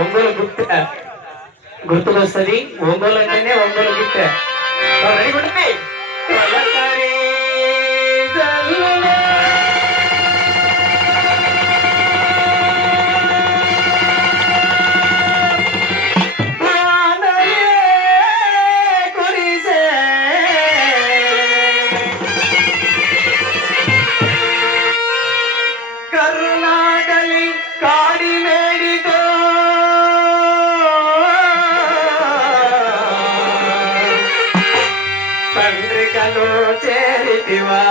ఒంగోలు గుర్తుకొస్తుంది. ఒంగోలు అంటేనే ఒంగోలు గుర్తు. రెడీ ఉంటుంది. చేరితివా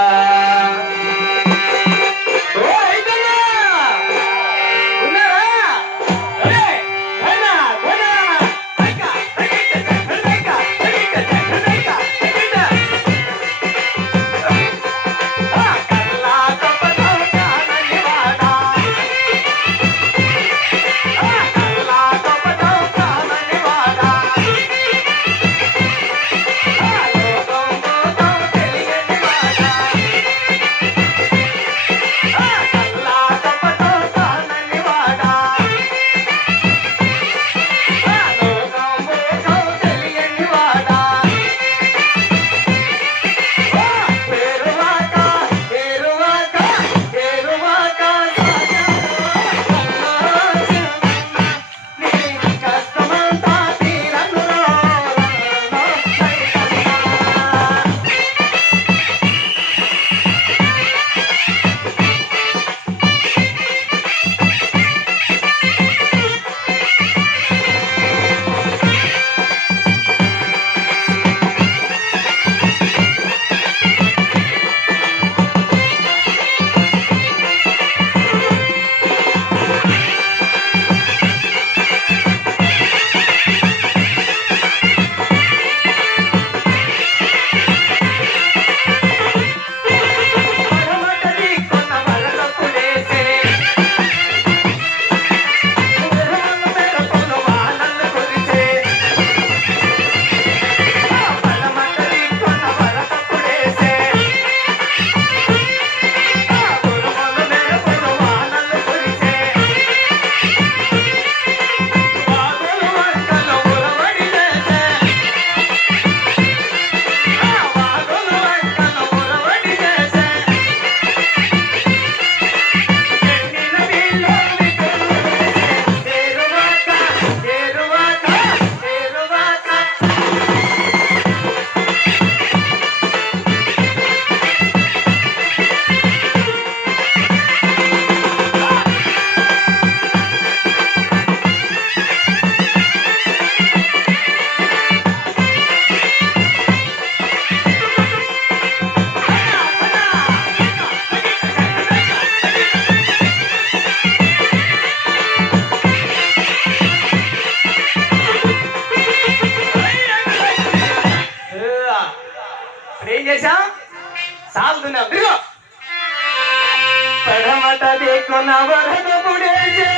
పడమట దేకున వరద పుడేసే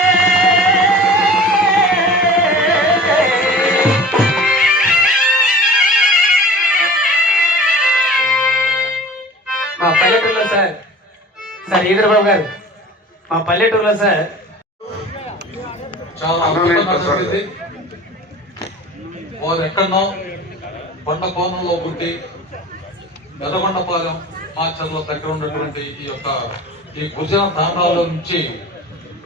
మా పల్లెటూరులో సార్ ఈదరబాబు గారు మా పల్లెటూరులో సార్ చాలా అద్భుతంగా జరిగింది. వారు ఎక్కడనో కొండ కోణంలో పుట్టి ఎర్రగొండపాలెం మాచర్ల దగ్గర ఉన్నటువంటి ఈ భుజన తాండాల నుంచి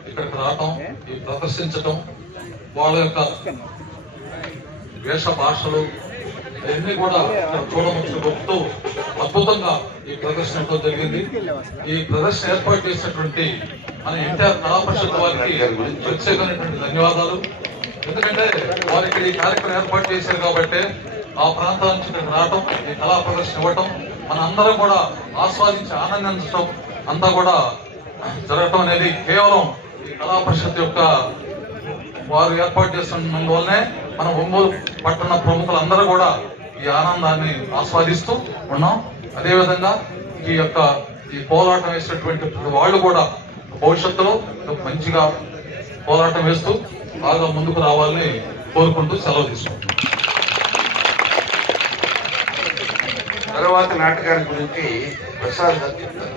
ఇక్కడికి రావటం, ఈ ప్రదర్శించటం, వాళ్ళ యొక్క వేష భాషలు ఇవన్నీ కూడా చూడవచ్చు గొప్పతో అద్భుతంగా ఈ ప్రదర్శన జరిగింది. ఈ ప్రదర్శన ఏర్పాటు చేసినటువంటి మన ఎన్టీఆర్ కళా పరిషత్ వారికి ప్రత్యేకమైనటువంటి ధన్యవాదాలు. ఎందుకంటే వారు ఇక్కడ ఈ కార్యక్రమం ఏర్పాటు చేశారు కాబట్టి ఆ ప్రాంతాల నుంచి ఇక్కడికి రావటం, ఈ కళా ప్రదర్శన ఇవ్వటం, మన అందరం కూడా ఆస్వాదించి ఆనందించడం అంతా కూడా జరగటం అనేది కేవలం ఈ కళా పరిషత్ యొక్క వారు ఏర్పాటు చేస్తున్నందువల్లనే మన ఒంగోలు పట్టణ ప్రముఖులందరూ కూడా ఈ ఆనందాన్ని ఆస్వాదిస్తూ ఉన్నాం. అదేవిధంగా ఈ పోరాటం వేసినటువంటి వాళ్ళు కూడా భవిష్యత్తులో మంచిగా పోరాటం వేస్తూ బాగా ముందుకు రావాలని కోరుకుంటూ సెలవు తీసుకుంటాం. తర్వాత నాటకాల గురించి ప్రసాద్ గారు చెప్తారు.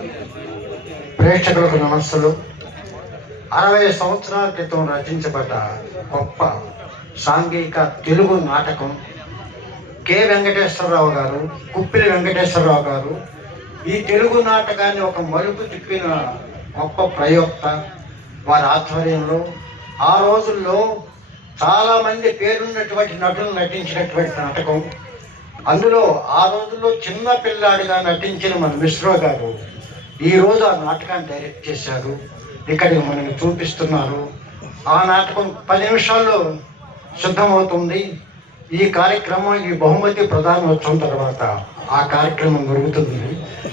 ప్రేక్షకులకు నమస్సులు. 60 సంవత్సరాల క్రితం రచించబడ్డ గొప్ప సాంఘిక తెలుగు నాటకం. కె వెంకటేశ్వరరావు గారు, కుప్పిలి వెంకటేశ్వరరావు గారు ఈ తెలుగు నాటకాన్ని ఒక మలుపు తిప్పిన గొప్ప ప్రయోక్త. వారి ఆధ్వర్యంలో ఆ రోజుల్లో చాలామంది పేరున్నటువంటి నటులు నటించినటువంటి నాటకం. అందులో ఆ రోజుల్లో చిన్న పిల్లాడిగా నటించిన మన మిశ్రో గారు ఈరోజు ఆ నాటకాన్ని డైరెక్ట్ చేశారు, ఇక్కడికి మనల్ని చూపిస్తున్నారు. ఆ నాటకం 10 నిమిషాల్లో సిద్ధమవుతుంది. ఈ కార్యక్రమం, ఈ బహుమతి ప్రధానోత్సవం తర్వాత ఆ కార్యక్రమం జరుగుతుంది.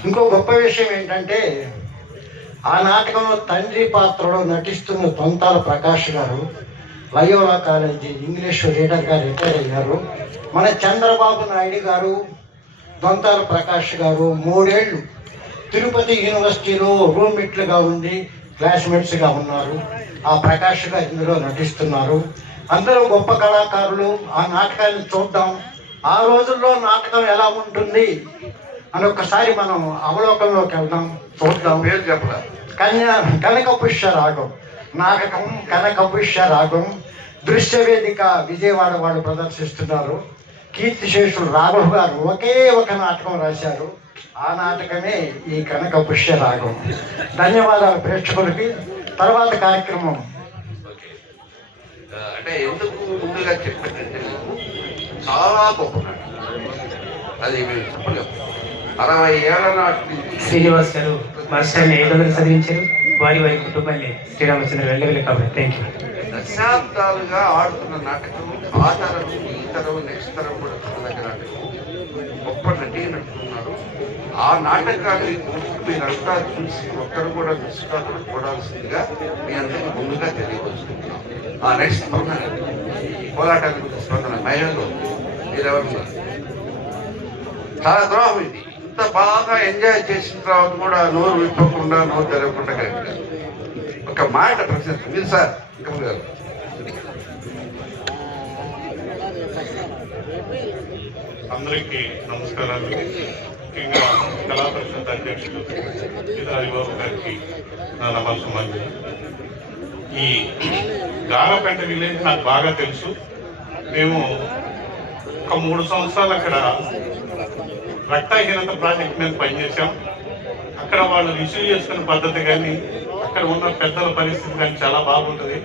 ఇంకో గొప్ప విషయం ఏంటంటే ఆ నాటకంలో తండ్రి పాత్రలో నటిస్తున్న దొంతాల ప్రకాష్ గారు లయోలా కాలేజీ ఇంగ్లీష్ రీడర్గా రిటైర్ అయ్యారు. మన చంద్రబాబు నాయుడు గారు, దొంతాల ప్రకాష్ గారు 3 ఏళ్ళు తిరుపతి యూనివర్సిటీలో రూమ్మేట్లుగా ఉండి క్లాస్మేట్స్గా ఉన్నారు. ఆ ప్రకాష్ గారు ఇందులో నటిస్తున్నారు. అందరూ గొప్ప కళాకారులు. ఆ నాటకాన్ని చూద్దాం. ఆ రోజుల్లో నాటకం ఎలా ఉంటుంది అని ఒక్కసారి మనం అవలోకంలోకి వెళ్దాం, చూద్దాం. పేరు చెప్పరా? కనకపుష్య రాగం నాటకం. కనకపుష్య రాగం దృశ్యవేదిక విజయవాడ వాళ్ళు ప్రదర్శిస్తున్నారు. కీర్తిశేషులు రాఘవ్ గారు ఒకే ఒక నాటకం రాశారు. ఆ నాటకమే ఈ కనకపుష్య రాగం. ధన్యవాదాలు ప్రేక్షకులకి. తర్వాత కార్యక్రమం అంటే ఎందుకు ముందుగా చెప్పానంటే చాలా గొప్ప నాటకం. అది మేము చెప్పలేము. 60 ఏళ్ల నాటి శ్రీనివాస్ గారు మాస్టర్ని 500 చదివించారు. వారి కుటుంబాన్ని శ్రీరామచంద్ర వెళ్ళగలి కాబట్టి థ్యాంక్ యూ. దశాబ్దాలుగా ఆడుతున్న నాటకం ఆ తరం, ఈ తరం, నెక్స్ట్ తరం కూడా చూడదగ్గ నాటకం. గొప్ప నటి నడుపుతున్నారు. ఆ నాటకాన్ని మీరంతా చూసి ఒక్కరు కూడా నిష్కాతులు చూడాల్సిందిగా మీ అందరికీ ముందుగా తెలియవచ్చుకుంటున్నాం. ఆ నెక్స్ట్ పోరాటానికి గురించి స్పందన మహిళలు మీరెవరున్నారు? చాలా ద్రోహం ఇది. ఇంత బాగా ఎంజాయ్ చేసిన తర్వాత కూడా నోరు విప్పకుండా, నోరు తెరవకుండా కరెక్ట్. ఒక మాట ప్రశ్న మీరు సార్ కమల్ గారు. అందరికీ నమస్కారాలు. ముఖ్యంగా కళా పరిషత్ అధ్యక్షులు హరిబాబు గారికి నా నమస్కారం. ఈ గారపేట విలేజ్ నాకు బాగా తెలుసు. మేము ఒక 3 సంవత్సరాలు అక్కడ రక్తహీనత ప్రాజెక్ట్ మీద పనిచేసాం. అక్కడ వాళ్ళు రిసీవ్ చేసుకునే పద్ధతి కానీ, అక్కడ ఉన్న పెద్దల పరిస్థితి కానీ చాలా బాగుంటుంది.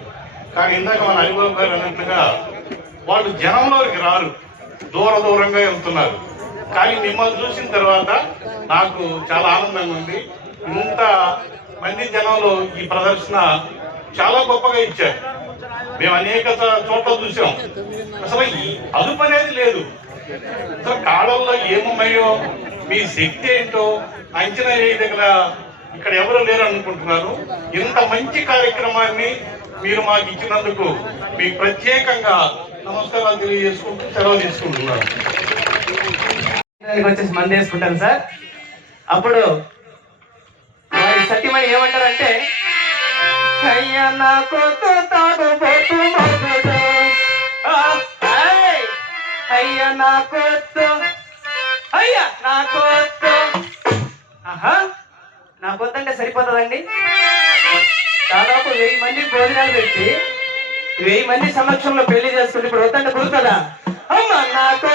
కానీ ఇందాక మన హరిబాబు గారు అన్నట్లుగా వాళ్ళు జనంలోకి రారు, దూరంగా వెళ్తున్నారు. కానీ మిమ్మల్ని చూసిన తర్వాత నాకు చాలా ఆనందంగా ఉంది. ఇంత మంది జనంలో ఈ ప్రదర్శన చాలా గొప్పగా ఇచ్చారు. మేము అనేక చోట్ల చూసాం. అసలు ఈ అదుపు అనేది లేదు. అసలు కాలంలో ఏమున్నాయో, మీ శక్తి ఏంటో అంచనా వేయదగిన ఇక్కడ ఎవరు లేరు అనుకుంటున్నారు. ఇంత మంచి కార్యక్రమాన్ని మీరు మాకు ఇచ్చినందుకు మీకు ప్రత్యేకంగా నమస్కారాలు తెలియజేసుకుంటూ సెలవు తీసుకుంటున్నాను. వచ్చేసి మంది వేసుకుంటాను సార్. అప్పుడు వారి సత్యమని ఏమంటారంటే, అయ్యా నాకు అయ్యా నాకు అయ్యా నాకు నాకొద్దంటే సరిపోతుందండి. దాదాపు 1000 మంది భోజనాలు పెట్టి 1000 మంది సమక్షంలో పెళ్లి చేసుకుంటే ఇప్పుడు వద్దంటే కుదురుతుందా? అమ్మ నాకు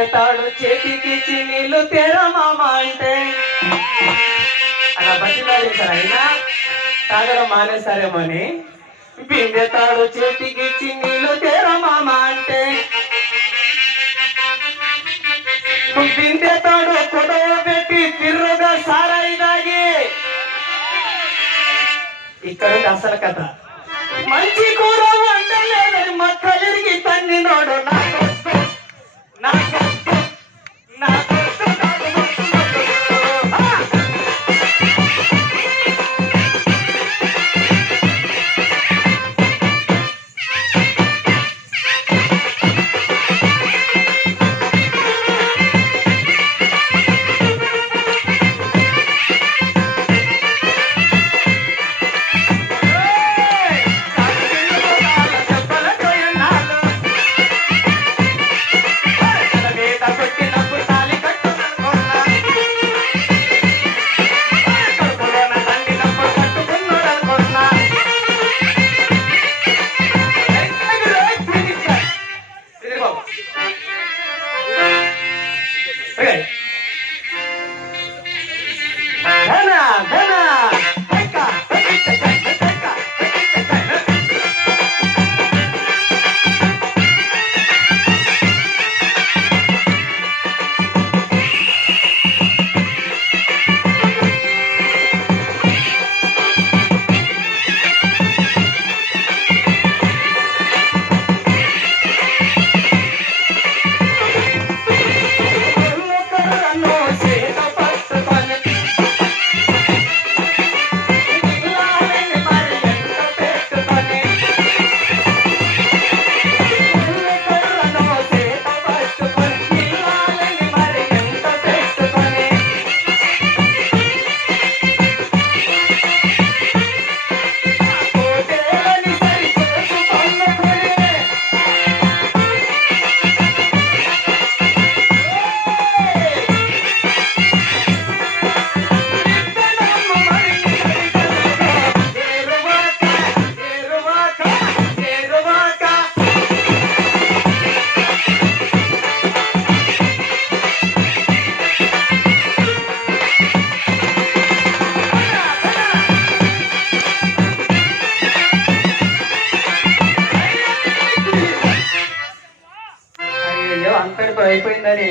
బిందెతాడు చేతికి చిన్నీళ్ళు తేరా మామ అంటే అలా బతిలాడేశారు అయినా తాగడం మానేస్తారేమో అని. బిందెతాడు చేతికి చిన్నీళ్ళు తేరా మామ అంటే బిందెతాడు కొడవ పెట్టి తిర్రుగా సారాయి తాగి. ఇక్కడ అసలు కథ. మంచి కూర వండలేదని మక్కలిరిగి తన్నినోడు నాకొస్తు నాకొస్తు నాకొస్తు అంతటితో అయిపోయిందని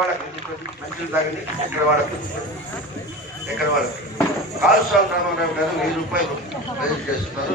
వాళ్ళకి మంచిలు తాగండి, ఎక్కడ వాళ్ళకి ఎక్కడ వాళ్ళకి. కాలుస్వామి రామారావు గారు 1000 రూపాయలు ప్రజెంట్ చేస్తున్నారు.